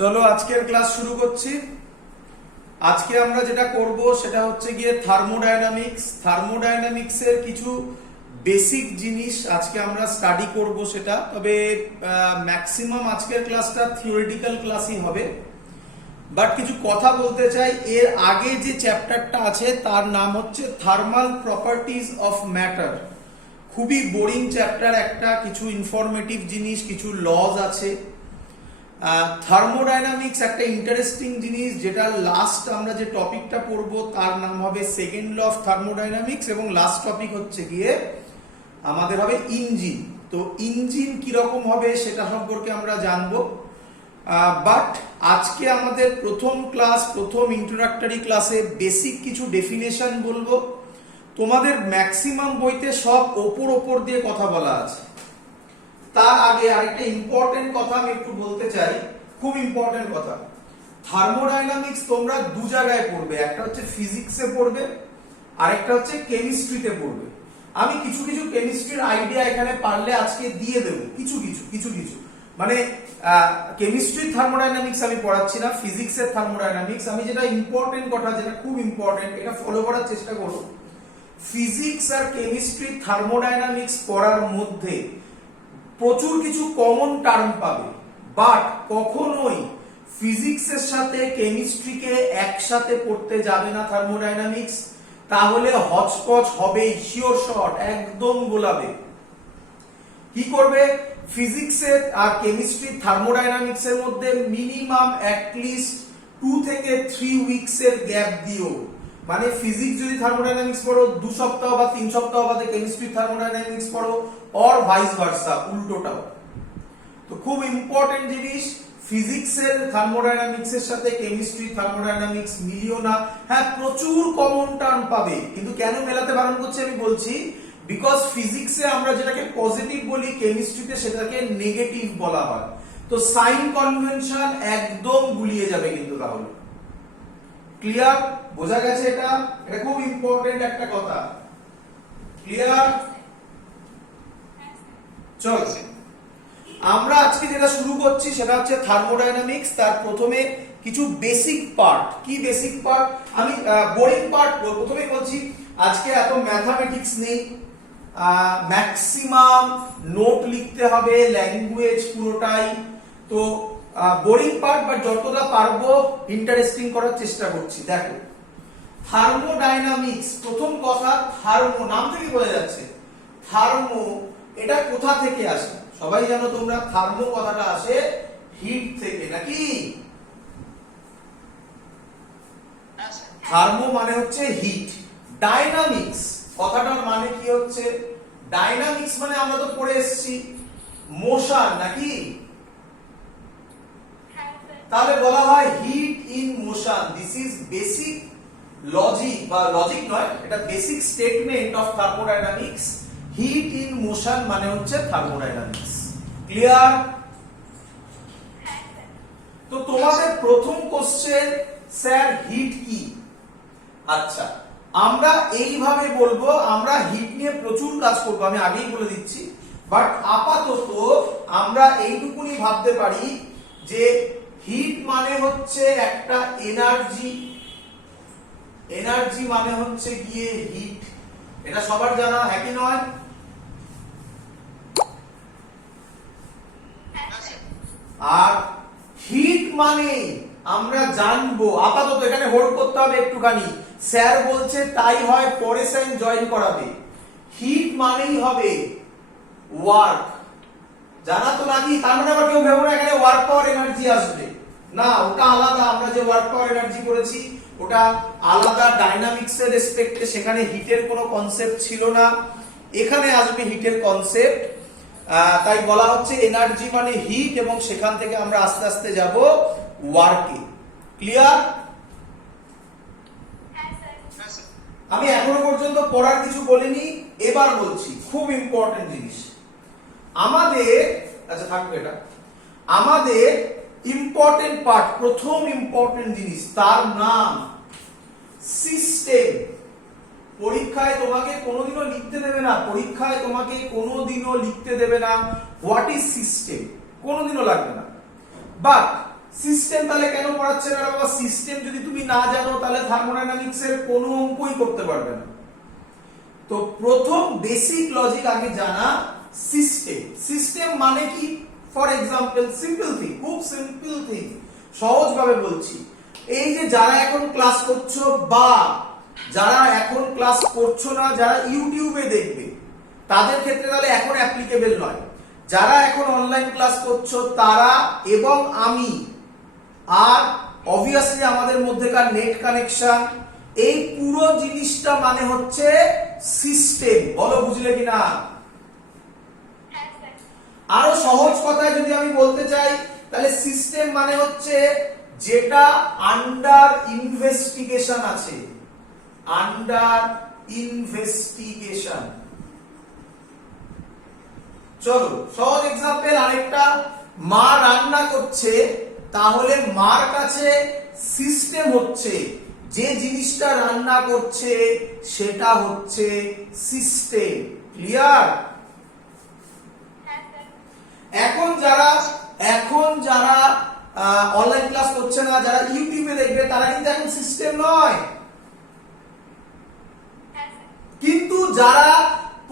চলো আজকের ক্লাস শুরু করছি। আজকে আমরা যেটা করব সেটা হচ্ছে গিয়ে থার্মোডায়নামিক্সের কিছু বেসিক জিনিস আজকে আমরা স্টাডি করব সেটা। তবে ম্যাক্সিমাম আজকের ক্লাসটা থিওরিটিক্যাল ক্লাসই হবে, বাট কিছু কথা বলতে চাই। এর আগে যে চ্যাপ্টারটা আছে তার নাম হচ্ছে থার্মাল প্রপার্টিজ অফ ম্যাটার। খুবই বোরিং চ্যাপ্টার একটা, কিছু ইনফরমেটিভ জিনিস, কিছু লজ আছে। থার্মোডাইনামিক্স একটা ইন্টারেস্টিং জিনিস, যেটা লাস্ট আমরা যে টপিকটা পড়বো তার নাম হবে সেকেন্ড ল অফ থার্মোডাইনামিক্স, এবং লাস্ট টপিক হচ্ছে গিয়ে আমাদের হবে ইঞ্জিন। তো ইঞ্জিন কিরকম হবে সেটা সম্পর্কে আমরা জানবো। বাট আজকে আমাদের প্রথম ইন্ট্রোডাক্টরি ক্লাসে বেসিক কিছু ডেফিনেশন বলবো। তোমাদের ম্যাক্সিমাম বইতে সব ওপর দিয়ে কথা বলা আছে। তার আগে আরেকটা ইম্পর্টেন্ট কথা আমি একটু বলতে চাই, খুব ইম্পর্টেন্ট কথা। থার্মোডাইনামিক্স তোমরা দু জায়গায় পড়বে, একটা হচ্ছে ফিজিক্সে পড়বে, আরেকটা হচ্ছে কেমিস্ট্রিতে পড়বে। আমি কিছু কেমিস্ট্রির আইডিয়া এখানে পারলে আজকে দিয়ে দেবো, কিছু মানে কেমিস্ট্রির থার্মোডাইনামিক্স আমি পড়াচ্ছি না, ফিজিক্সের থার্মোডাইনামিক্স। আমি যেটা ইম্পর্টেন্ট কথা, যেটা খুব ইম্পর্টেন্ট, এটা ফলো করার চেষ্টা করো। ফিজিক্স আর কেমিস্ট্রি থার্মোডাইনামিক্স পড়ার মধ্যে প্রচুর কিছু কমন টার্ম পাবে, বাট কখনোই ফিজিক্সের সাথে কেমিস্ট্রিকে একসাথে পড়তে যাবে না থার্মোডাইনামিক্স, তাহলে হচপচ হবে, শিওর শট, একদম গোলাবে। কি করবে? ফিজিক্সের আর কেমিস্ট্রি থার্মোডাইনামিক্স এর মধ্যে মিনিমাম অ্যাটলিস্ট 2 থেকে 3 উইকসের গ্যাপ দিও। মানে ফিজিক্স যদি থার্মোডাইনামিক্স পড়ো 2 সপ্তাহ বা 3 সপ্তাহ বাদে কেমিস্ট্রি থার্মোডাইনামিক্স পড়ো, অর ভাইস ভার্সা, উল্টোটাও। তো খুব ইম্পর্টেন্ট জিনিস, ফিজিক্সের থার্মোডাইনামিক্স এর সাথে কেমিস্ট্রি থার্মোডাইনামিক্স মিলিও না। হ্যাঁ, প্রচুর কমন টার্ম পাবে, কিন্তু কেন মেলাতে বারণ করছি আমি বলছি। বিকজ ফিজিক্সে আমরা যেটাকে পজিটিভ বলি, কেমিস্ট্রিতে সেটাকে নেগেটিভ বলা হয়। তো সাইন কনভেনশন একদম গুলিয়ে যাবে কিন্তু। তাহলে ক্লিয়ার? বোঝা গেছে? এটা খুব ইম্পর্টেন্ট একটা কথা। ক্লিয়ার? চল আমরা আজকে যেটা শুরু করছি সেটা হচ্ছে থার্মোডাইনামিক্স। তার প্রথমে কিছু বেসিক পার্ট। কি বেসিক পার্ট? আমি বোরিং পার্ট প্রথমেই বলছি, আজকে এত ম্যাথমেটিক্স নেই, ম্যাক্সিমাম নোট লিখতে হবে, ল্যাঙ্গুয়েজ পুরোটাই। তো বোরিং পার্ট, বাট যতটা পারবো ইন্টারেস্টিং করার চেষ্টা করছি। দেখো, থার্মোডাইনামিক্স, প্রথম কথা, থার্মো নাম থেকে বোঝা যাচ্ছে। থার্মো এটা কোথা থেকে আসে? সবাই জানো তোমরা, থার্মো কথাটা আসে হিট থেকে, নাকি? থার্মো মানে হচ্ছে হিট। ডাইনামিক্স কথাটার মানে কি হচ্ছে? ডাইনামিক্স মানে আমরা তো পড়ে এসেছি মোশন, নাকি? তাহলে বলা হয় heat in motion. This is basic logic, বা লজিক নয়, এটা basic statement of thermodynamics. Heat in motion মানে হচ্ছে থার্মোডাইনামিক্স। ক্লিয়ার? তো তোমাদের প্রথম কোশ্চেন, স্যার হিট কি? আচ্ছা, আমরা এইভাবে বলবো, আমরা হিট নিয়ে প্রচুর কাজ করবো, আমি আগেই বলে দিচ্ছি। বাট আপাতত আমরা এইটুকুনি ভাবতে পারি যে হিট মানে হচ্ছে একটা এনার্জি। এনার্জি মানে হচ্ছে গিয়ে হিট। এটা সবার জানা, হ্যাঁ কি নয়? আর হিট মানে আমরা জানবো, আপাতত এখানে হোল্ড করতে হবে একটুখানি, স্যার বলছে তাই হয়, পরে স্যার জয়েন করাবে। হিট মানেই হবে ওয়ার্ক, জানা তো নাকি? তার মানে আবার কেউ ভেবো না এখানে ওয়ার্ক পাওয়ার এনার্জি আসবে, না, ওটা আলাদা। আমরা যে ওয়ার্ক পাওয়ার এনার্জি করেছি ওটা আলাদা ডাইনামিক্স এর রেসপেক্টে, সেখানে হিটের কোনো কনসেপ্ট ছিল না। এখানে আসবে হিটের কনসেপ্ট। তাই বলা হচ্ছে এনার্জি মানে হিট, এবং সেখান থেকে আমরা আস্তে আস্তে যাব ওয়ার্কে। ক্লিয়ার? আমি এখনো পর্যন্ত পড়ার কিছু বলিনি, এবার বলছি খুব ইম্পর্টেন্ট জিনিস আমাদের। আচ্ছা থাকবে, এটা আমাদের ইম্পর্টেন্ট পার্ট, প্রথম ইম্পর্টেন্ট জিনিস, তার নাম সিস্টেম। পরীক্ষায় তোমাকে কোনোদিনও লিখতে দেবে না, হোয়াট ইজ সিস্টেম, কোনোদিনও লাগবে না। বাট সিস্টেম তাহলে কেন পড়াচ্ছে না বাবা? সিস্টেম যদি তুমি না জানো তাহলে থার্মোডাইনামিক্স এর কোনো অঙ্কই করতে পারবে না। তো প্রথম বেসিক লজিক আগে জানা সিস্টেম। সিস্টেম মানে কি? ফর এক্সাম্পল সিম্পল থিং, খুব সিম্পল থিং, সহজ ভাবে বলছি। এই যে যারা এখন ক্লাস করছো বা যারা এখন ক্লাস করছো না, যারা ইউটিউবে দেখবে তাদের ক্ষেত্রে তাহলে এখন অ্যাপ্লিকেবল নয়। যারা এখন অনলাইন ক্লাস করছো তারা এবং আমি আর অবভিয়াসলি আমাদের মধ্যেকার নেট কানেকশন, এই পুরো জিনিসটা মানে হচ্ছে সিস্টেম। বলো বুঝলে কিনা? আরো সহজ কথায় যদি আমি বলতে চাই তাহলে সিস্টেম মানে হচ্ছে যেটা আন্ডার ইনভেস্টিগেশন আছে, আন্ডার ইনভেস্টিগেশন। চলো সহজ এক্সাম্পল আরেকটা, মা রান্না করছে, তাহলে মার কাছে সিস্টেম হচ্ছে যে জিনিসটা রান্না করছে সেটা হচ্ছে সিস্টেম। ক্লিয়ার? এখন যারা অনলাইন ক্লাস করছে না, যারা ইউটিউবে দেখবে তারা কিন্তু এখন সিস্টেম নয়, কিন্তু যারা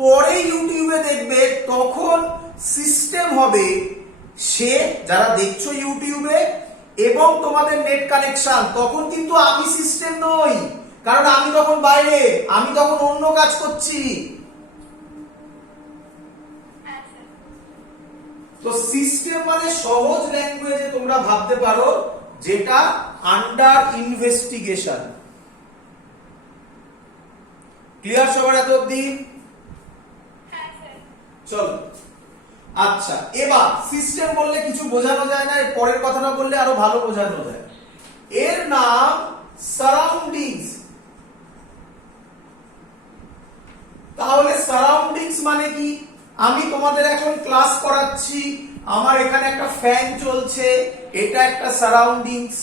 পরে ইউটিউবে দেখবে তখন সিস্টেম হবে সে, যারা দেখছো ইউটিউবে এবং তোমাদের নেট কানেকশন, তখন কিন্তু আমি সিস্টেম নই, কারণ আমি তখন বাইরে, আমি তখন অন্য কাজ করছি। তো সিস্টেম মানে সহজ ল্যাঙ্গুয়েজে তোমরা ভাবতে পারো যেটা আন্ডার ইনভেস্টিগেশন। ক্লিয়ার সবার এত অবধি? চলো আচ্ছা, এবার সিস্টেম বললে কিছু বোঝানো যায় না, এর পরের কথাটা বললে আরো ভালো বোঝানো যায়। এর নাম সারাউন্ডিংস। তাহলে সারাউন্ডিংস মানে কি? আমি তোমাদের এখন ক্লাস করাচ্ছি, আমার এখানে একটা ফ্যান চলছে, এটা একটা সারাউন্ডিংস,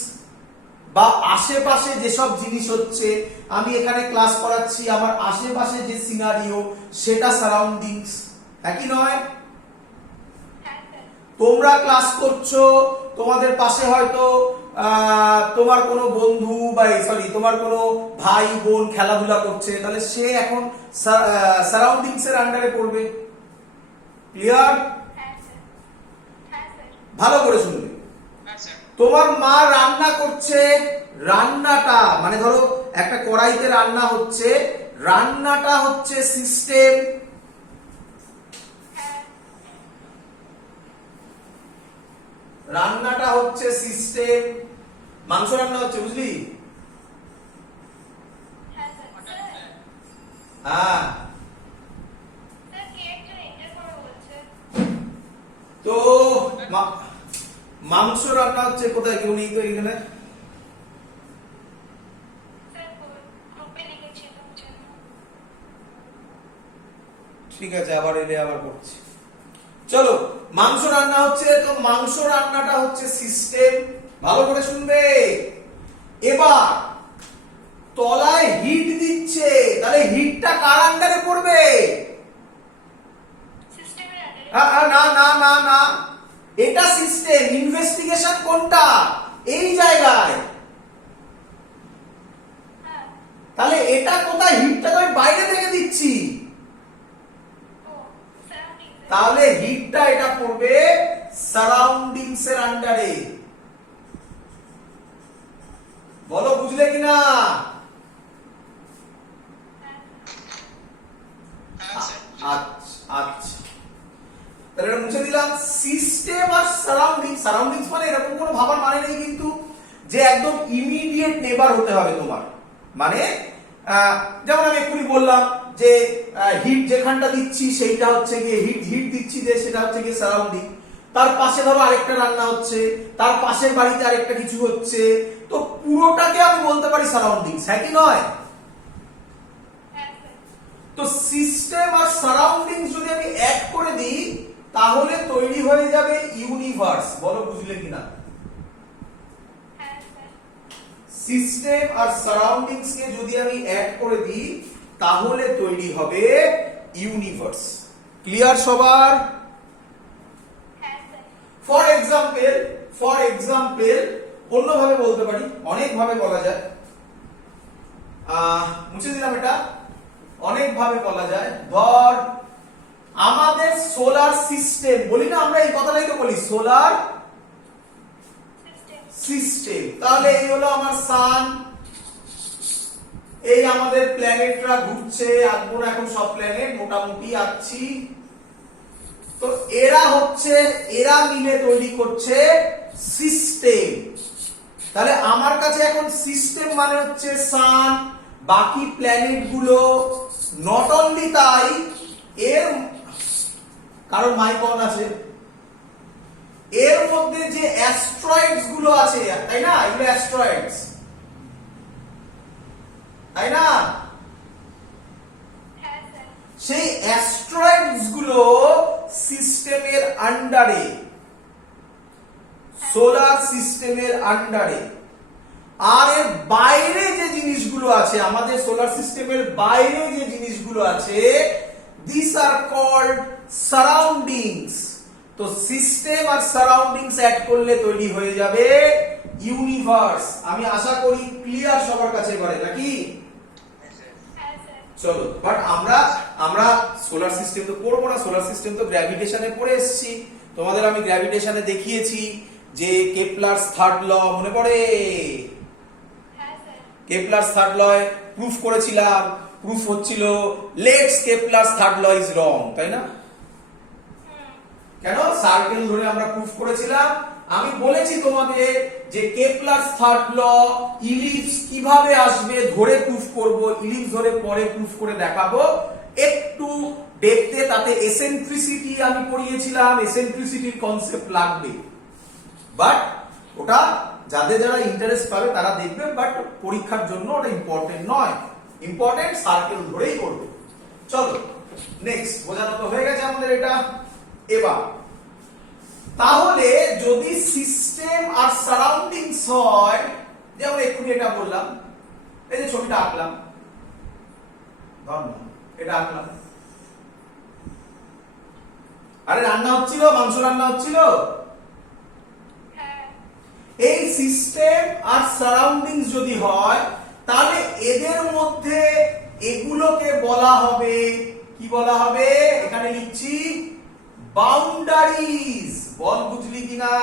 বা আশেপাশে যেসব জিনিস হচ্ছে, আমি এখানে ক্লাস করাচ্ছি, আমার আশেপাশে যে সিনারিও সেটা সারাউন্ডিংস। একই নয়? তোমরা ক্লাস করছো, তোমাদের পাশে হয়তো তোমার কোনো বন্ধু বা সরি তোমার কোনো ভাই বোন খেলাধুলা করছে, তাহলে সে এখন সারাউন্ডিংস এর আন্ডারে পড়বে। ক্লিয়ার? ভালো করে শুনবে। তোমার মা রান্না করছে, রান্নাটা মানে ধরো একটা কড়াইতে রান্না হচ্ছে, রান্নাটা হচ্ছে সিস্টেম। রান্নাটা হচ্ছে সিস্টেম, মাংস রান্না হচ্ছে, বুঝলি? হ্যাঁ, তো মাংস রান্না হচ্ছে কোথায়? কেউ নেই তো এখানে? ঠিক আছে, আবার এলে আবার করছি। চলো, মাংস রান্না হচ্ছে, তো মাংস রান্নাটা হচ্ছে সিস্টেম। ভালো করে শুনবে। এবার তলায় হিট দিচ্ছে, তাহলে হিটটা কার আন্ডারে পড়বে? না না না না, এটা সিস্টেম। ইনভেস্টিগেশন কোনটা? এই জায়গায়। তাহলে এটা কোথায়? হিটটা তো আমি বাইরে থেকে দিচ্ছি, তাহলে হিটটা এটা পড়বে সারাউন্ডিংস এর আন্ডারে। বলো বুঝলে কিনা? আচ্ছা, তাহলে এটা মুছে দিলাম। সিস্টেম আর সারাউন্ডিং, সারাউন্ডিংস মানে এরকম কোনো ভাবার মানে নেই কিন্তু যে একদম ইমিডিয়েট নেবার হতে হবে তোমার। মানে যেমন আমি এক্ষুনি বললাম যে হিট যেখানটা দিচ্ছি সেইটা হচ্ছে গিয়ে হিট দিচ্ছি যে সেটা হচ্ছে গিয়ে সারাউন্ডিং। তার পাশে ধরো আরেকটা রান্না হচ্ছে, তার পাশের বাড়িতে আরেকটা কিছু হচ্ছে, তো পুরোটাকে আমি বলতে পারি সারাউন্ডিংস। হ্যাঁ কি নয়? তো সিস্টেম আর সারাউন্ডিংস যদি আমি অ্যাড করে দিই তাহলে তৈরি হয়ে যাবে ইউনিভার্স। বলো বুঝলে কিনা? সিস্টেম আর সারাউন্ডিংস কে যদি আমি অ্যাড করে দিই তাহলে তৈরি হবে ইউনিভার্স। ক্লিয়ার সবার? ফর ফর এক্সাম্পল অন্যভাবে বলতে পারি, অনেক ভাবে বলা যায়, মুছে দিলাম এটা, অনেক ভাবে বলা যায়। ধর আমাদের সোলার সিস্টেম, বলি না আমরা এই কথাটাই তো বলি, সোলার সিস্টেম। তাহলে এই হলো আমার সান, এই আমাদের প্ল্যানেটরা ঘুরছে, আঁকবো না এখন সব প্ল্যানেট, মোটামুটি আঁকছি। তো এরা মিলে তৈরি করছে সিস্টেম। তাহলে আমার কাছে এখন সিস্টেম মানে হচ্ছে সান, বাকি প্ল্যানেট গুলো, নট অনলি তাই, এর কারণ মাইক অন আছে, এর মধ্যে যে অ্যাস্ট্রয়েডস গুলো আছে, তাই না, এগুলো অ্যাস্ট্রয়েডস, তাই না, সেই অ্যাস্ট্রয়েডস গুলো সিস্টেমের আন্ডারে, সোলার সিস্টেমের আন্ডারে। আর এর বাইরে যে জিনিসগুলো আছে, আমাদের সোলার সিস্টেমের বাইরে যে জিনিসগুলো আছে, দিস আর কল্ড সারাউন্ডিংস। তো সিস্টেম আর সারাউন্ডিংস অ্যাড করলে তৈরি হয়ে যাবে ইউনিভার্স। আমি আশা করি ক্লিয়ার সবার কাছে করে নাকি? চলো, বাট আমরা সোলার সিস্টেম তো পড়বো না, সোলার সিস্টেম তো গ্র্যাভিটেশনে পড়ে এসেছি। তোমাদের আমি গ্র্যাভিটেশনে দেখিয়েছি যে কেপলারস থার্ড ল, মনে পড়ে? কেপলারস থার্ড ল প্রুফ করেছিলাম, প্রুফ হচ্ছিল let's Kepler's third law is wrong, তাই না? কেন? সার্কেল ধরে আমরা প্রুফ করেছিলাম। আমি বলেছি তোমাদের যে কেপলারস থার্ড ল ইলিপস কিভাবে আসবে ধরে প্রুফ করব, ইলিপস ধরে পরে প্রুফ করে দেখাবো। একটু দেখতে তাতে এসেন্ট্রিসিটি আমি পড়িয়েছিলাম, এসেন্ট্রিসিটির কনসেপ্ট লাগবে, বাট ওটা যারা ইন্টারেস্ট পাবে তারা দেখবে, বাট পরীক্ষার জন্য ওটা ইম্পর্টেন্ট নয়, ইম্পর্টেন্ট সার্কেল ধরেই করবে। চলো নেক্সট, বোঝানো তো হয়ে গেছে আমাদের এটা। এবার তাহলে যদি সিস্টেম আর সারাউন্ডিংস হয়, যেমন এক্ষুনি এটা বললাম, এই যে ছবিটা আঁকলাম, ধরলাম এটা আঁকলাম, আরে রান্না হচ্ছিল, মাংস রান্না হচ্ছিল, এই সিস্টেম আর সারাউন্ডিংস যদি হয়, তাহলে এদের মধ্যে এগুলোকে বলা হবে, কি বলা হবে, এখানে লিখছি বাউন্ডারিজ। বল বুঝলি কিনা?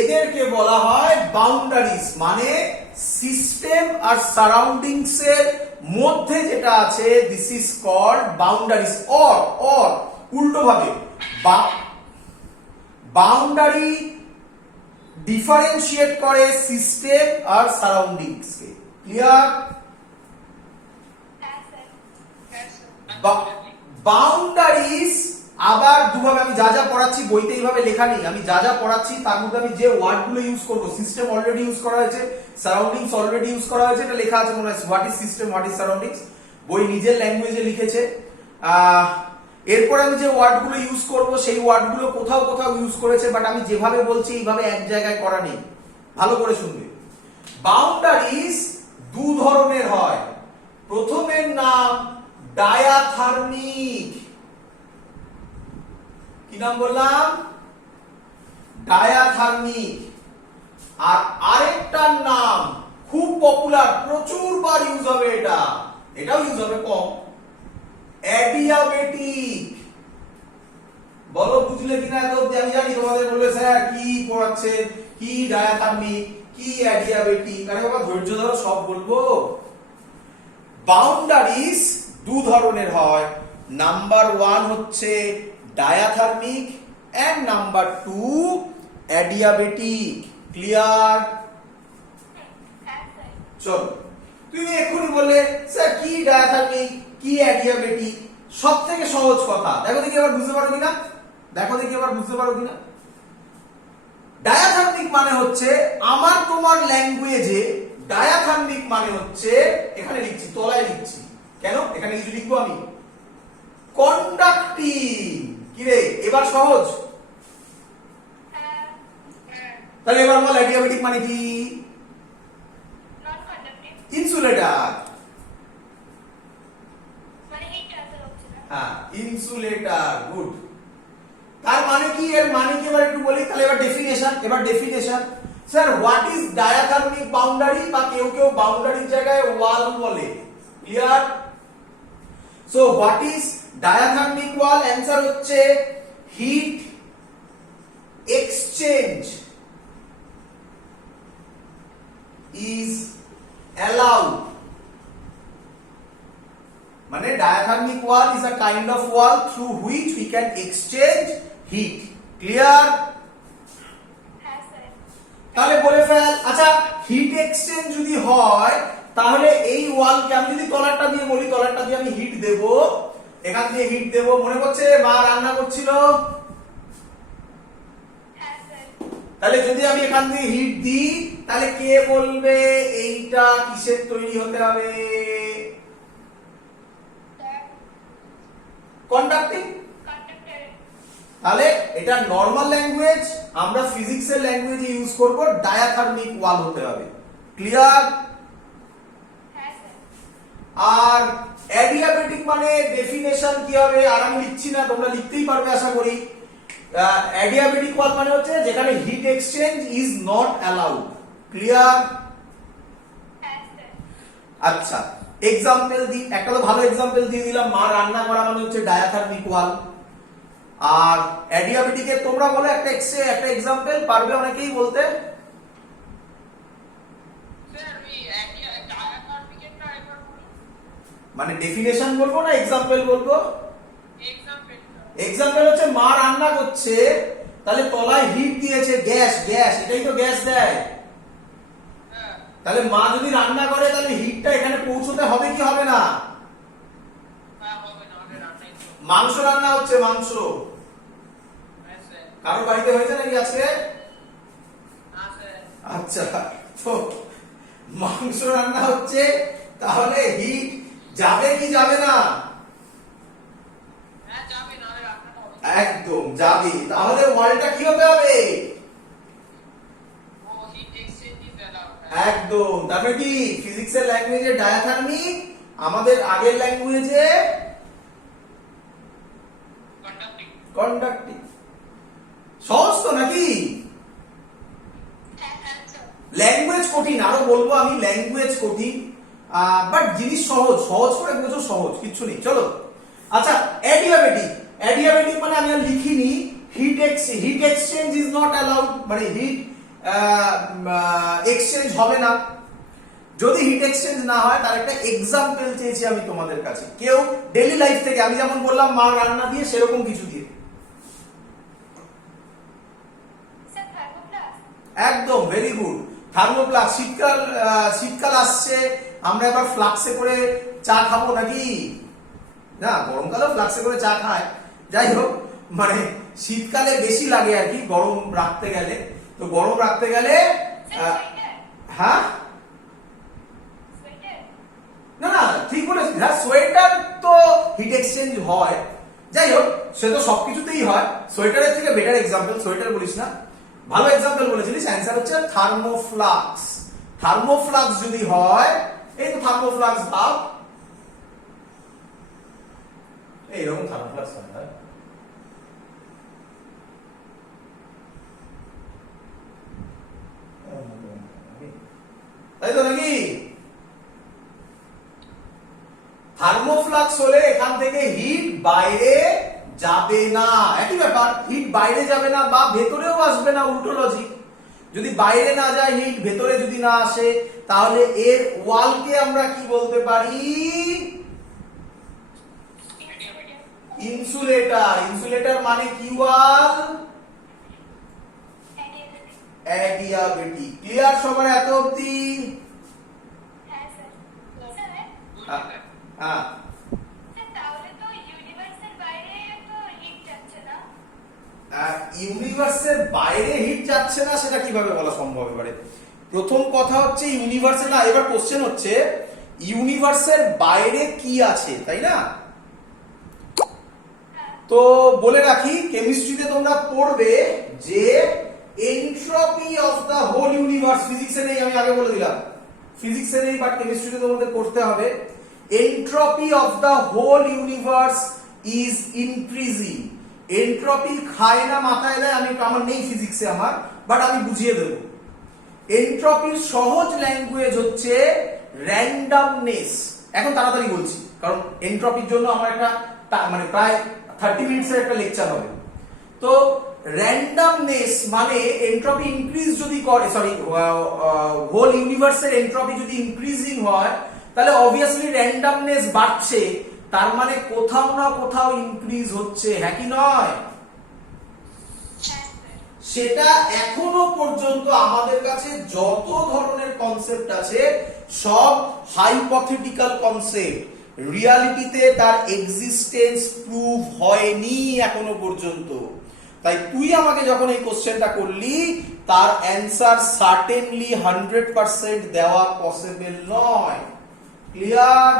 এদেরকে বলা হয় বাউন্ডারিজ, মানে সিস্টেম আর সারাউন্ডিংস এর মধ্যে যেটা আছে, this is called boundaries. Or উল্টো ভাবে, বাউন্ডারি ডিফারেন্সিয়েট করে সিস্টেম আর সারাউন্ডিংস কে। ক্লিয়ার? বাউন্ডারিজ আবার দুভাবে, আমি যা যা পড়াচ্ছি বইতে এইভাবে লেখা নেই, আমি যা যা পড়াচ্ছি তার মধ্যে আমি যে ওয়ার্ড গুলো ইউজ করবো, সিস্টেম অলরেডি ইউজ করা হয়েছে, সারাউন্ডিংস অলরেডি ইউজ করা হয়েছে, এটা লেখা আছে মনে হয়, what is system, what is surroundings, বই নিজের ল্যাঙ্গুয়েজে লিখেছে। এরপর আমি যে ওয়ার্ড গুলো ইউজ করবো সেই ওয়ার্ড গুলো কোথাও কোথাও ইউজ করেছে, বাট আমি যেভাবে বলছি এইভাবে এক জায়গায় করা নেই, ভালো করে শুনবে। বাউন্ডারিজ দু ধরনের হয়, প্রথমের নাম ডায়াথার্মিক, কি নাম বললাম, ডায়াথার্মিক। আর আরেকটার নাম খুব পপুলার, প্রচুর বার ইউজ হবে, এটাও ইউজ হবে কম, অ্যাডিয়াবেটিক। বলো বুঝলে কিনা? এত আমি জানি তোমাদের বলবে স্যার কি পড়াচ্ছেন, কি ডায়াথার্মিক, কি অ্যাডিয়াবেটিক, আরে বাবা ধৈর্য ধরো, সব বলবো। বাউন্ডারিজ দু ধরনের হয়, নাম্বার 1 হচ্ছে ডায়াথার্মিক এন্ড নাম্বার 2 অ্যাডিয়াবেটিক। ক্লিয়ার? চলো, তুমি এক্ষুনি বললে স্যার কি ডায়াথার্মিক, কি অ্যাডিয়াবেটিক, সব থেকে সহজ কথা, দেখো দেখি এবার বুঝতে পারো কিনা, ডায়াথার্মিক মানে হচ্ছে আমার তোমার ল্যাঙ্গুয়েজে, ডায়াথার্মিক মানে হচ্ছে, এখানে লিখছি, তলায় লিখছি, কেন এখানে কিছু লিখবো আমি, কন্ডাক্টিং। কি রে, এবার সহজ? তাহলে এবার বল অ্যাডিয়াবেটিক মানে কি? ইনসুলেটর। হ্যাঁ, ইনসুলেটর, গুড। তার মানে কি, এর মানে কি এবার একটু বলি। তাহলে এবার definition sir, what is diathermic boundary, বা কেউ কেউ বাউন্ডারির জায়গায় ওয়াল বলে। Clear? So what is diathermic wall? Answer হচ্ছে হিট এক্সচেঞ্জ is allowed, মানে diathermic wall is a kind of wall through which we can exchange heat. Clear? হ্যাঁ sir. তাহলে বলে ফেল। আচ্ছা, হিট এক্সচেঞ্জ যদি হয় তাহলে এই ওয়ালকে আমি যদি তলারটা দিয়ে বলি, তলারটা দিয়ে আমি হিট দেব, এখান দিয়ে হিট দেব, মনে করছে মা রান্না করছিল, হ্যাঁ স্যার। তাহলে যদি আমি এখান দিয়ে হিট দিই তাহলে কে বলবে এইটা কিসের তৈরি হতে হবে? কন্ডাক্টিং। কন্ডাক্টর। তাহলে এটা নরমাল ল্যাঙ্গুয়েজ, আমরা ফিজিক্সের ল্যাঙ্গুয়েজে ইউজ করব, ডায়াথার্মিক ওয়াল হতে হবে। ক্লিয়ার? হ্যাঁ স্যার। আর অ্যাডিয়াবেটিক মানে ডেফিনেশন কি হবে? আর আমি লিখছি না, তোমরা লিখতেই পারবে আশা করি। অ্যাডিয়াবেটিক ওয়াল মানে হচ্ছে যেখানে heat exchange is not allowed. Clear? হ্যাঁ স্যার। আচ্ছা, এক্সাম্পল দিই। একটা তো ভালো এক্সাম্পল দিয়ে দিলাম, মা রান্না করা মানে হচ্ছে ডায়াথার্মিক ওয়াল। আর অ্যাডিয়াবেটিকে তোমরা বলো একটা এক্সাম্পল, পারবে অনেকেই বলতে। স্যার ওই ডায়াথার্মিকেরটা একবার বলুন। মানে ডেফিনেশন বলবো না এক্সাম্পল বলবো? এক্সাম্পলটা। এক্সাম্পল হচ্ছে মা রান্না করছে, তাহলে তলায় হিট দিয়েছে, গ্যাস, এটাই তো গ্যাস দেয়। হ্যাঁ তাহলে মা যদি রান্না করে তাহলে হিটটা এখানে পৌঁছতে হবে কি হবে না? হ্যাঁ হবে না, আমাদের রান্নাই তো। মাংস রান্না হচ্ছে, মাংস হ্যাঁ স্যার। কারোর বাড়িতে হয়েছে নাকি আজকে? হ্যাঁ স্যার। আচ্ছা, তো মাংস রান্না হচ্ছে, তাহলে হিট যাবে কি যাবে না? হ্যাঁ যাবে, না হলে রান্নাটা হবে না। একদম যাবে। তাহলে ওয়ালটা কি হতে হবে? ও হিট এক্সচেঞ্জ ইজ অ্যালাউড। একদম। তারপরে কি ফিজিক্সের ল্যাঙ্গুয়েজে ডায়াথার্মিক, আমাদের আগের ল্যাঙ্গুয়েজে কন্ডাক্টিং। কন্ডাক্টিং। সহজ তো নাকি? হ্যাঁ হ্যাঁ স্যার। ল্যাঙ্গুয়েজ কঠিন, আরো বলবো আমি, ল্যাঙ্গুয়েজ কঠিন, বাট জিনিস সহজ, সহজ করে বোঝো, সহজ কিচ্ছু নেই। চলো, আচ্ছা, অ্যাডিয়াবেটিক মানে আমি আর লিখিনি, heat exchange is not allowed, মানে হিট এক্সচেঞ্জ হবে না। যদি হিট এক্সচেঞ্জ না হয় তার একটা এক্সাম্পল চেয়েছি আমি তোমাদের কাছে, কেউ ডেইলি লাইফ থেকে, আমি যেমন বললাম মা রান্না দিয়ে, সেরকম কিছু দিয়ে। স্যার থার্মোপ্লাস্ট। একদম, ভেরি গুড। থার্মোপ্লাক্স। শীতকাল আসছে, আমরা এবার ফ্লাক্সে করে চা খাবো নাকি? না, গরমকালেও ফ্লাক্সে করে চা খায়। যাই হোক, মানে শীতকালে বেশি লাগে আর কি গরম রাখতে গেলে। তো গরম রাখতে গেলে স্যার সোয়েটার। হ্যাঁ, সোয়েটার। না না, ঠিক বলেছিস। হ্যাঁ, সোয়েটার তো হিট এক্সচেঞ্জ হয়। যাই হোক, সে তো সবকিছুতেই হয়। সোয়েটারের থেকে বেটার এক্সাম্পল, সোয়েটার বলিস না, ভালো এক্সাম্পল বলেছিলিস। অ্যান্সার হচ্ছে থার্মোফ্লাক্স। থার্মোফ্লাক্স যদি হয়, এই তো থার্মোফ্লাক্স ভাব, এইরকম থার্মোফ্লাক্স হয়। তাই তো নাকি? থার্মোফ্লাক্স হলে এখান থেকে হিট বাইরে যাবে না, একই ব্যাপার। হিট বাইরে যাবে না বা ভেতরেও আসবে না, উল্টো লজিক। যদি বাইরে না যায় হিট, ভেতরে যদি না আসে, তাহলে এর ওয়ালকে আমরা কি বলতে পারি? ইনসুলেটর। ইনসুলেটর মানে কি ওয়াল? অ্যাডিয়াবেটিক। ক্লিয়ার সবার এত অবধি? হ্যাঁ স্যার। স্যার হ্যাঁ, স্যার তাহলে তো ইউনিভার্সের বাইরে তো হিট যাচ্ছে না। ইউনিভার্সের বাইরে হিট যাচ্ছে না সেটা কিভাবে বলা সম্ভব? এবারে প্রথম কথা হচ্ছে ইউনিভার্সে না, এবার কোশ্চেন হচ্ছে ইউনিভার্সের বাইরে কি আছে, তাই না? তো বলে রাখি, কেমিস্ট্রিতে তোমরা পড়বে যে entropy of the whole universe, ফিজিক্সে নেই, আমি আগে বলে দিলাম, ফিজিক্সে নেই, বাট কেমিস্ট্রিতে তোমাদের পড়তে হবে। Entropy of the whole universe is increasing. Entropy খায় না মাথায় দেয়, আমি আমার নেই ফিজিক্সে আমার, বাট আমি বুঝিয়ে দেব। এন্ট্রপির সহজ ল্যাঙ্গুয়েজ হচ্ছে র্যান্ডমনেস। এখন তাড়াতাড়ি বলছি, কারণ এন্ট্রপির জন্য আমার একটা মানে প্রায় 30 মিনিটসের একটা লেকচার হবে। তো র্যান্ডমনেস মানে এন্ট্রপি ইনক্রিজ যদি করে, সরি, হোল ইউনিভার্সের এন্ট্রপি যদি ইনক্রিজিং হয়, তাহলে অবভিয়াসলি র্যান্ডমনেস বাড়ছে, তার মানে কোথাও না কোথাও ইনক্রিজ হচ্ছে, হ্যাঁ কি নয়? হ্যাঁ স্যার। সেটা এখনো পর্যন্ত আমাদের কাছে যত ধরনের কনসেপ্ট আছে সব হাইপোথেটিক্যাল কনসেপ্ট, রিয়ালিটিতে তার এক্সিস্টেন্স প্রুভ হয়নি এখনো পর্যন্ত। তাই তুই আমাকে যখন এই কোশ্চেনটা করলি, তার অ্যান্সার সার্টেনলি 100% দেওয়া পসিবল নয়। ক্লিয়ার?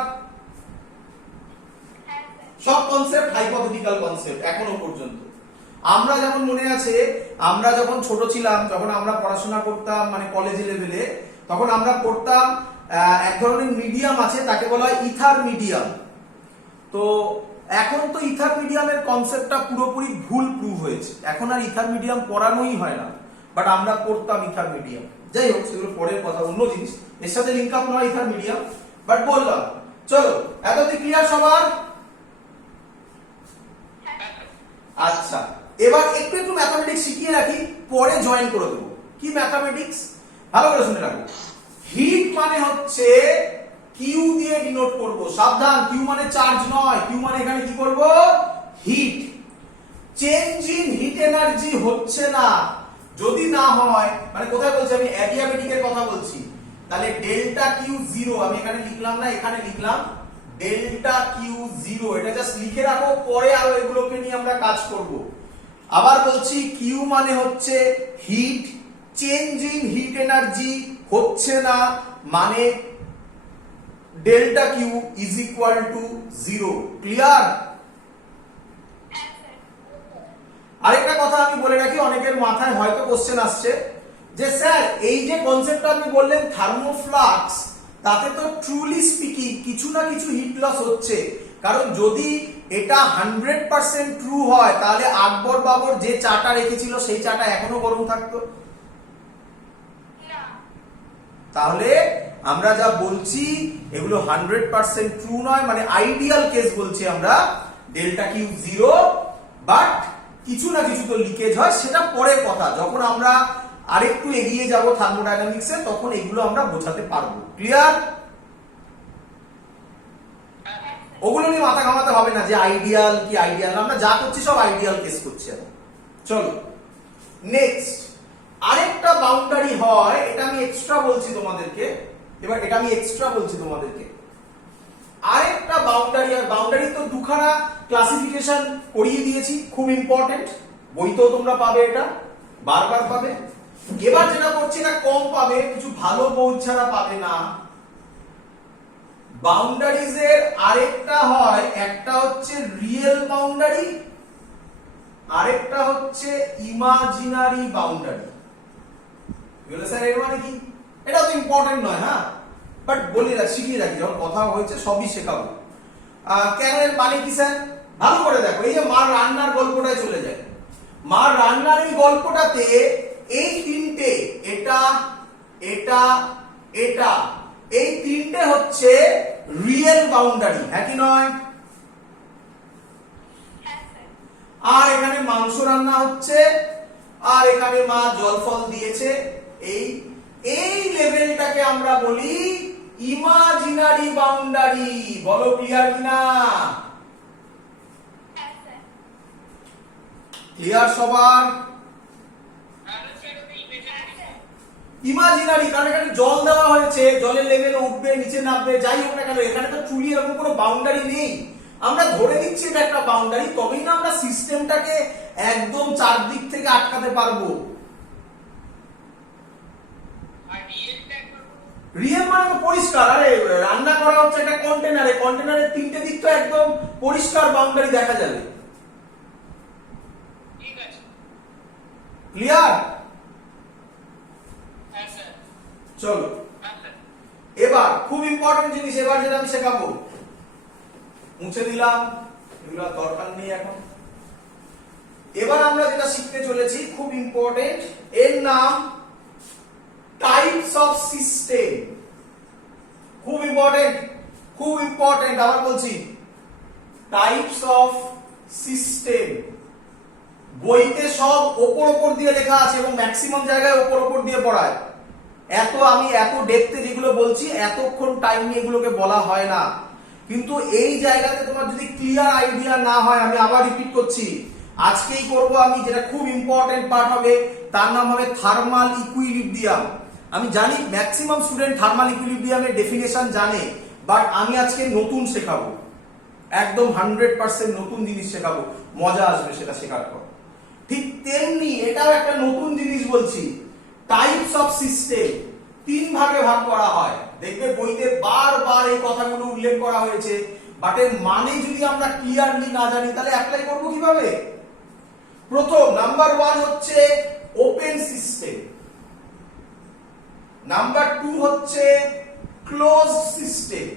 হ্যাঁ স্যার। সব কনসেপ্ট হাইপোথেটিক্যাল কনসেপ্ট এখনো পর্যন্ত। আমরা যেমন মনে আছে, আমরা যখন ছোট ছিলাম, যখন আমরা পড়াশোনা করতাম মানে কলেজ লেভেলে, তখন আমরা পড়তাম এক ধরনের মিডিয়াম আছে, তাকে বলা হয় ইথার মিডিয়াম। তো এখন তো ইথার মিডিয়ামের কনসেপ্টটা পুরোপুরি ভুল প্রুভ হয়েছে, এখন আর ইথার মিডিয়াম পড়ানোই হয় না, বাট আমরা পড়তাম ইথার মিডিয়াম। যাই হোক, সেগুলো পরের কথা, অন্য জিনিস, এর সাথে লিঙ্ক আপ নয় ইথার মিডিয়াম, বাট বললাম। চলো, এতদিন ক্লিয়ার সবার? আচ্ছা, এবার একটু একটু ম্যাথমেটিক্স শিখিয়ে রাখি, পরে জয়েন করে দেবো। কি ম্যাথমেটিক্স? ভালো করে শুনে রাখো। হিট মানে হচ্ছে কিউ দিয়ে ডিনোট করব, সাবধান, কিউ মানে চার্জ নয়, কিউ মানে এখানে কি করব? Heat. Change in heat energy হচ্ছে না, যদি না হয়, মানে কোথায় বলছি আমি? অ্যাডিয়াবেটিকের কথা বলছি, তাহলে ডেল্টা কিউ জিরো, আমি এখানে লিখলাম না, এখানে লিখলাম ডেল্টা কিউ জিরো, এটা জাস্ট লিখে রাখো, পরে আরো এগুলোকে নিয়ে আমরা কাজ করব। আবার বলছি, কিউ মানে হচ্ছে heat, change in heat energy হচ্ছে না, মানে delta Q is equal to zero. Clear? হ্যাঁ স্যার। আরেকটা কথা আমি বলে রাখি, অনেকের মাথায় হয়তো কোশ্চেন আসছে যে স্যার এই যে কনসেপ্টটা আপনি বললেন থার্মোফ্লাক্স, তাতে তো ট্রুলি স্পিকিং কিছু না কিছু হিট লস হচ্ছে, কারণ যদি এটা 100% ট্রু হয়, তাহলে আকবর বাবর যে চাটা রেখেছিল সেই চাটা এখনো গরম থাকতো। না। তাহলে আমরা যা বলছি এগুলো 100% ট্রু নয়, মানে আইডিয়াল কেস বলছি আমরা, ডেল্টা কিউ জিরো, বাট কিছু না কিছু তো লিকেজ হয়, সেটা পরের কথা, যখন আমরা আরেকটু এগিয়ে যাব থার্মোডাইনামিক্সে, তখন এগুলো আমরা বোঝাতে পারবো। ক্লিয়ার? ওগুলো নিয়ে মাথা ঘামাতে হবে না যে আইডিয়াল কি আইডিয়াল, আমরা যা করছি সব আইডিয়াল কেস করছি এখন। চলো নেক্সট, আরেকটা বাউন্ডারি হয়, এটা আমি এক্সট্রা বলছি তোমাদেরকে, এবার এটা আমি এক্সট্রা বলছি তোমাদেরকে, আরেকটা বাউন্ডারি। আর বাউন্ডারি তো দুখানা ক্লাসিফিকেশন করিয়ে দিয়েছি, খুব ইম্পর্টেন্ট, বইতেও তোমরা পাবে, এটা বারবার পাবে। এবার যেটা করছি না কম পাবে, কিছু ভালো বই ছাড়া পাবে না। বাউন্ডারিজ এর আরেকটা হয়, একটা হচ্ছে রিয়েল বাউন্ডারি, আরেকটা হচ্ছে ইমাজিনারি বাউন্ডারি। স্যার এর মানে কি? এটা তো ইম্পর্টেন্ট নয়, হ্যাঁ, বাট বলে শিখিয়ে রাখি, যখন কথা হয়েছে সবই শেখাবো। কেন এর মানে কি স্যার? ভালো করে দেখো, এই যে মার রান্নার গল্পটায় চলে যায়, মার রান্নার এই গল্পটাতে এই তিনটে, এটা এটা এটা, এই তিনটে হচ্ছে রিয়েল বাউন্ডারি, হ্যাঁ কি নয়? হ্যাঁ স্যার। আর এখানে মাংস রান্না হচ্ছে, আর এখানে মা জল ফল দিয়েছে, এই এই লেভেলটাকে আমরা বলি ইমাজিনারি বাউন্ডারি। বলো ক্লিয়ার কিনা? হ্যাঁ স্যার। ক্লিয়ার সবার? আর সেটা তো ইমেজিনারি। ইমাজিনারি কারণ এখানে জল দেওয়া হয়েছে, জলের লেভেল উঠবে নিচে নামবে, যাই হোক না কেন, এখানে তো ট্রুলি এরকম কোনো বাউন্ডারি নেই। আমরা ধরে নিচ্ছি এটা একটা বাউন্ডারি, তবেই না আমরা সিস্টেমটাকে একদম চারদিক থেকে আটকাতে পারবো। আর রিয়েলটা একবার বলো। রিয়েল মানে তো পরিষ্কার, আরে রান্না করা হচ্ছে একটা কন্টেনারে, কন্টেনারের তিনটে দিক তো একদম পরিষ্কার বাউন্ডারি দেখা যাবে। ঠিক আছে। ক্লিয়ার? হ্যাঁ স্যার। চলো হ্যাঁ স্যার। এবার খুব ইম্পর্টেন্ট জিনিস, এবার যেটা আমি শেখাবো, মুছে দিলাম, এগুলো দরকার নেই এখন। এবার আমরা যেটা শিখতে চলেছি খুব ইম্পর্টেন্ট, এর নাম টাইপস অফ সিস্টেম। খুব ইম্পর্টেন্ট আবার বলছি, টাইপস অফ সিস্টেম। বইতে সব ওপর দিয়ে লেখা আছে এবং ম্যাক্সিমাম জায়গায় ওপর দিয়ে পড়ায়। আমি এত দেখতে যেগুলো বলছি এতক্ষণ টাইম নিয়ে এগুলোকে বলা হয় না, কিন্তু এই জায়গাতে তোমার যদি ক্লিয়ার আইডিয়া না হয়, আমি আবার রিপিট করছি, আজকেই করব আমি, যেটা খুব ইম্পর্টেন্ট পার্ট হবে, তার নাম হবে থার্মাল ইকুইলিব্রিয়াম। আমি জানি ম্যাক্সিমাম স্টুডেন্ট থার্মাল ইকুইলিব্রিয়ামের ডেফিনেশন জানে, বাট আমি আজকে নতুন শেখাবো, একদম 100% নতুন জিনিস শেখাবো, মজা আসবে সেটা শেখার পর। ঠিক তেমনি এটাও একটা নতুন জিনিস বলছি, টাইপস অফ সিস্টেম 3 ভাগে ভাগ করা হয়। দেখবে বইতে বারবার এই কথাগুলো উল্লেখ করা হয়েছে, বাট এর মানে যদি আমরা ক্লিয়ারলি না জানি তাহলে অ্যাপ্লাই করব কিভাবে? প্রথম নাম্বার 1 হচ্ছে ওপেন সিস্টেম, নাম্বার 2 হচ্ছে ক্লোজ সিস্টেম,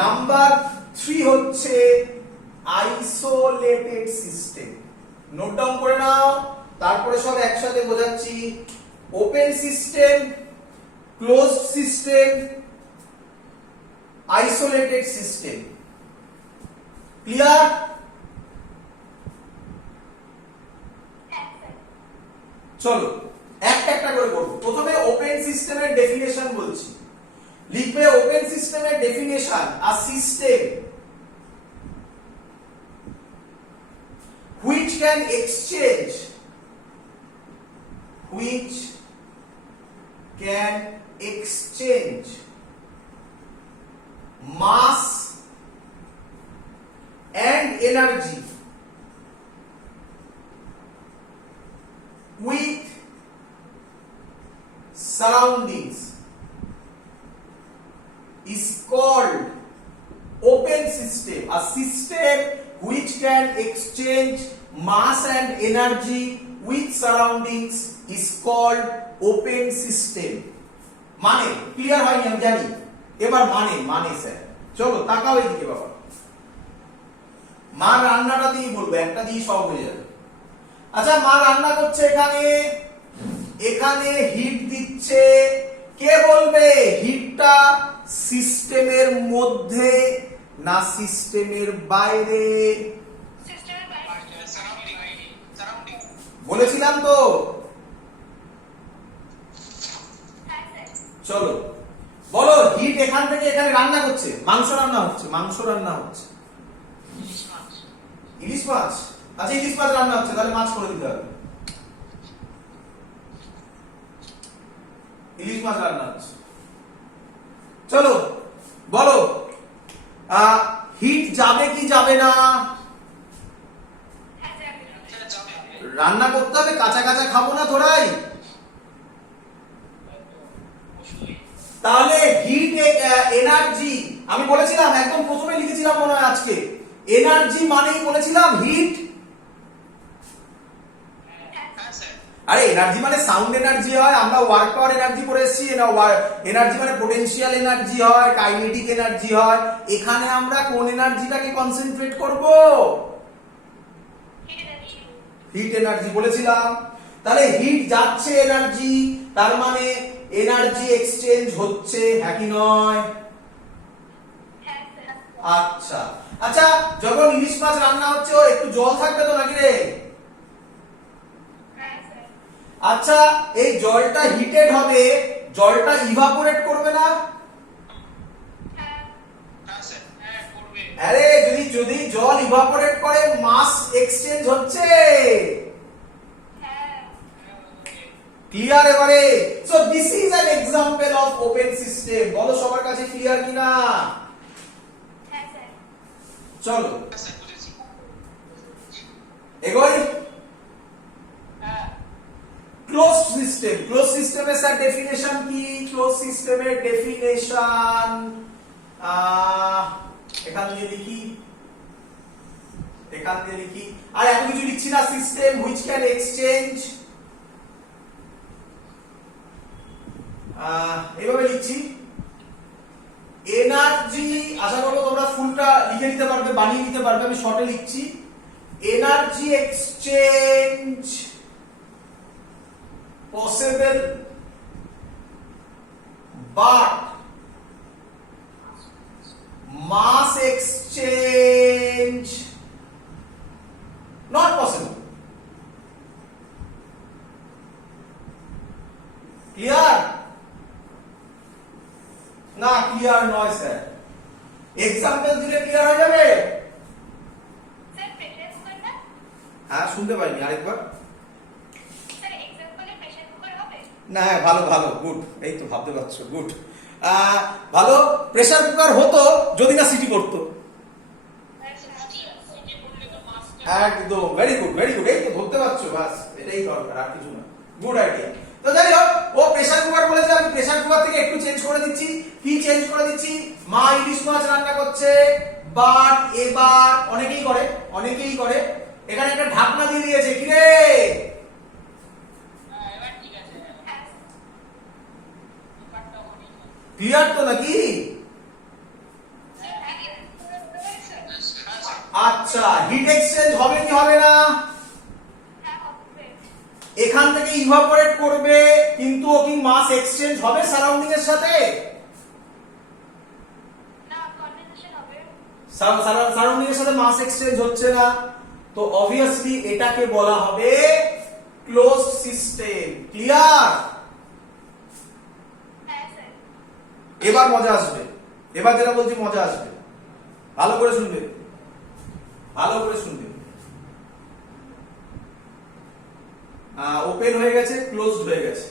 নাম্বার 3 হচ্ছে আইসোলেটেড সিস্টেম। নোট ডাউন করে নাও, তারপরে সব একসাথে বোঝাচ্ছি। Open system, close system, isolated system. Clear? চলো একটা করে করব। প্রথমে ওপেন সিস্টেমের ডেফিনেশন বলছি, লিখবে ওপেন সিস্টেমের definition, a system which can exchange mass and energy with surroundings is called open system. A system which can exchange mass and energy with surroundings is called open system. মানে clear হয়নি আমি জানি, এবার মানে sir চলো তাকাও এইদিকে বাবা, মা রান্নাটা দিয়ে বলবো, একটা দিয়ে সব হয়ে যাবে। আচ্ছা, মা রান্না করছে, এখানে হিট দিচ্ছে, কে বলবে হিটটা সিস্টেমের মধ্যে না সিস্টেমের বাইরে? সিস্টেমের বাইরে। সারাউন্ডিং বলেছিলাম তো। হ্যাঁ স্যার। চলো বলো, হিট এখান থেকে এখানে রান্না করছে, মাংস রান্না হচ্ছে, ইলিশ মাছ। আচ্ছা, ইলিশ মাছ রান্না হচ্ছে, তাহলে মাছ করে দিতে হবে, ইলিশ মাছ রান্না হচ্ছে। চলো বলো, হিট যাবে কি যাবে না? হ্যাঁ স্যার। রান্না করতে হবে, কাঁচা খাবো না তোরাই। তাহলে হিট এনার্জি, আমি বলেছিলাম একদম প্রথমে লিখেছিলাম মনে হয় আজকে, এনার্জি মানেই বলেছিলাম হিট। আরে এনার্জি মানে সাউন্ড এনার্জি হয়, আমরা ওয়ার্ক পাওয়ার এনার্জি পড়ে এসেছি, এনার্জি মানে পোটেনশিয়াল এনার্জি হয়, কাইনেটিক এনার্জি হয়। এখানে আমরা কোন এনার্জিটাকে কনসেন্ট্রেট করব? হিট এনার্জি বলেছিলাম। তাহলে হিট যাচ্ছে এনার্জি, তার মানে এনার্জি এক্সচেঞ্জ হচ্ছে, হ্যাঁ কি নয়? আচ্ছা আচ্ছা, যখন ইলিশ মাছ রান্না হচ্ছে ও একটু জল থাকবে তো নাকি রে? আচ্ছা, এই জলটা হিটেড হবে, জলটা ইভাপোরেট করবে না? আরে যদি জল ইভাপোরেট করে মাস এক্সচেঞ্জ হচ্ছে। ক্লিয়ার এবারে? So this is an example of open system. বলো সবার কাছে ক্লিয়ার কিনা? চলো এগোই। ক্লোজ সিস্টেম, ক্লোজ সিস্টেমের স্যার ডেফিনেশন কি? ক্লোজ সিস্টেমের ডেফিনেশন এখান দিয়ে লিখি, আর এত কিছু লিখছি না। সিস্টেম হুইচ ক্যান এক্সচেঞ্জ, এইভাবে লিখছি, এনার্জি। আশা করবো তোমরা ফুলটা লিখে নিতে পারবে, বানিয়ে নিতে পারবে, আমি শর্টে লিখছি। Energy exchange possible but mass exchange not possible. Clear? না ক্লিয়ার নয় স্যার, এক্সাম্পল দিলে ক্লিয়ার হয়ে যাবে। স্যার প্রেসার কুকার না? হ্যাঁ শুনতে পাইনি, আরেকবার। স্যার এক্সাম্পলে প্রেসার কুকার হবে? না হ্যাঁ ভালো ভালো, গুড, এই তো ভাবতে পারছো, গুড। ভালো, প্রেসার কুকার হতো যদি না সিটি করতো। সিটি করলে তো মাছটা একদম, ভেরি গুড ভেরি গুড, এই তো ধরতে পারছো, বাস এটাই দরকার, আর কিছু না। Good idea. তো যাই হোক, ও প্রেসার কুকার বলেছে, আমি প্রেসার কুকার থেকে একটু চেঞ্জ করে দিচ্ছি। কি চেঞ্জ করে দিচ্ছি? মা ইলিশ মাছ রান্না করছে, বাট এবার অনেকেই করে এখানে একটা ঢাকনা দিয়ে দিয়েছে, কি রে? হ্যাঁ, এবার ঠিক আছে। ব্যাপারটা হবেই না। ক্লিয়ার তো নাকি? আচ্ছা, হিট এক্সচেঞ্জ হবে কি হবে না? হ্যাঁ হবে। এখান থেকে ইভাপোরেট করবে, কিন্তু ও কি মাস এক্সচেঞ্জ হবে সারাউন্ডিং এর সাথে? না কনডেনসেশন হবে। সারাউন্ডিং এর সাথে মাস এক্সচেঞ্জ হচ্ছে না, তো অবভিয়াসলি এটাকে বলা হবে ক্লোজড সিস্টেম। ক্লিয়ার? হ্যাঁ স্যার। এবার মজা আসবে, এবার যেটা বলছি মজা আসবে, ভালো করে শুনবে, ভালো করে শুনবে। ওপেন হয়ে গেছে, ক্লোজড হয়ে গেছে।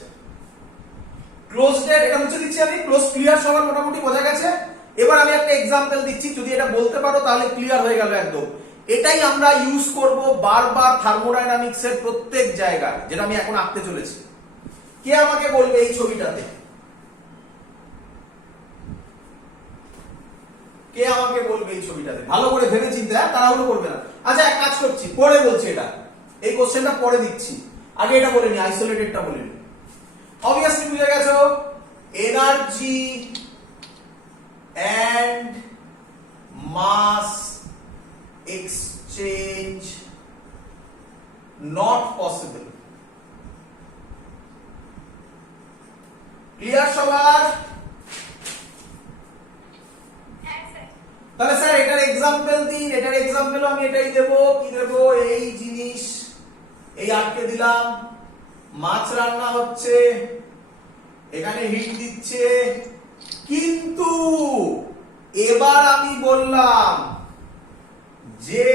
ক্লোজড এর এটা মুছে দিচ্ছি আমি, ক্লোজ ক্লিয়ার সবার মোটামুটি বোঝা গেছে। এবার আমি একটা এক্সাম্পল দিচ্ছি, যদি এটা বলতে পারো তাহলে ক্লিয়ার হয়ে গেল একদম। এটাই আমরা ইউজ করব বারবার থার্মোডাইনামিক্স এর প্রত্যেক জায়গায়, যেটা আমি এখন আঁকতে চলেছি। কে আমাকে বলবে এই ছবিটাতে, কে আমাকে বলবে এই ছবিটাতে? ভালো করে ভেবে চিন্তে, তাড়াহুড়ো করবে না। আচ্ছা এক কাজ করছি, পরে বলছি, এটা এই কোশ্চেনটা পরে দিচ্ছি, আগে এটা বলে নি, আইসোলেটেডটা বলে নি। অবভিয়াসলি বুঝে গেছো, energy and mass exchange not possible. Clear সবার? হ্যাঁ স্যার। তাহলে স্যার এটার এক্সাম্পল দিন। এটার এক্সাম্পল আমি এটাই দেব, কি দেব? এই জিনিস এই আটকে দিলাম, মাছ রান্না হচ্ছে, এখানে হিট দিচ্ছে, কিন্তু এবার আমি বললাম যে